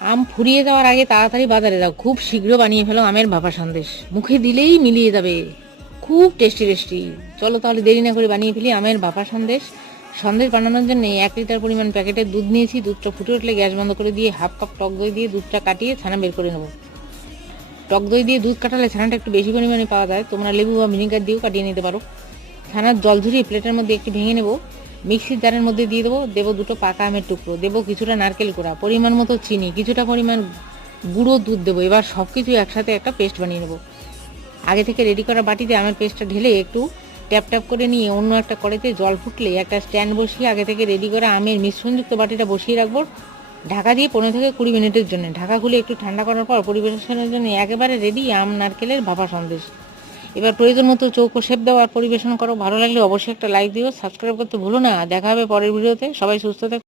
আম ফুরিয়ে যাওয়ার আগে তাড়াতাড়ি বাজারে যাও, খুব শীঘ্র বানিয়ে ফেলো আমের ভাপা সন্দেশ, মুখে দিলেই মিলিয়ে যাবে, খুব টেস্টি টেস্টি। চলো তাহলে দেরি না করে বানিয়ে ফেলি আমের ভাপা সন্দেশ। সন্দেশ বানানোর জন্য 1 লিটার পরিমাণ প্যাকেটের দুধ নিয়েছি। দুধটা ফুটে উঠলে গ্যাস বন্ধ করে দিয়ে হাফ কাপ টক দই দিয়ে দুধটা কাটিয়ে ছানা বের করে নেব। টক দই দিয়ে দুধ কাটালে ছানাটা একটু বেশি পরিমাণে পাওয়া যায়, তোমরা লেবু বা ভিনেগার দিয়েও কাটিয়ে নিতে পারো। ছানার জল ঝরিয়ে প্লেটের মধ্যে একটু ভেঙে নেব। মিক্সির জারের মধ্যে দিয়ে দেবো দুটো পাকা আমের টুকরো, দেবো কিছুটা নারকেল কোড়া, পরিমাণ মতো চিনি, কিছুটা পরিমাণ গুঁড়ো দুধ দেবো। এবার সব কিছু একসাথে একটা পেস্ট বানিয়ে নেবো। আগে থেকে রেডি করা বাটিতে আমের পেস্টটা ঢেলে একটু ট্যাপ ট্যাপ করে নিয়ে অন্য একটা কড়াইতে জল ফুটলে একটা স্ট্যান্ড বসিয়ে আগে থেকে রেডি করা আমের মিশ্রণযুক্ত বাটিটা বসিয়ে রাখবো ঢাকা দিয়ে 15 থেকে 20 মিনিটের জন্য। ঢাকা খুলে একটু ঠান্ডা করার পর পরিবেশনের জন্য একেবারে রেডি আম নারকেলের ভাপা সন্দেশ। এবার প্রয়োজন মতো চৌকো শেপ দাও আর পরিবেশন করো। ভালো লাগলে অবশ্যই একটা লাইক দিও, সাবস্ক্রাইব করতে ভুলো না। দেখা হবে পরের ভিডিওতে। সবাই সুস্থ থেকো।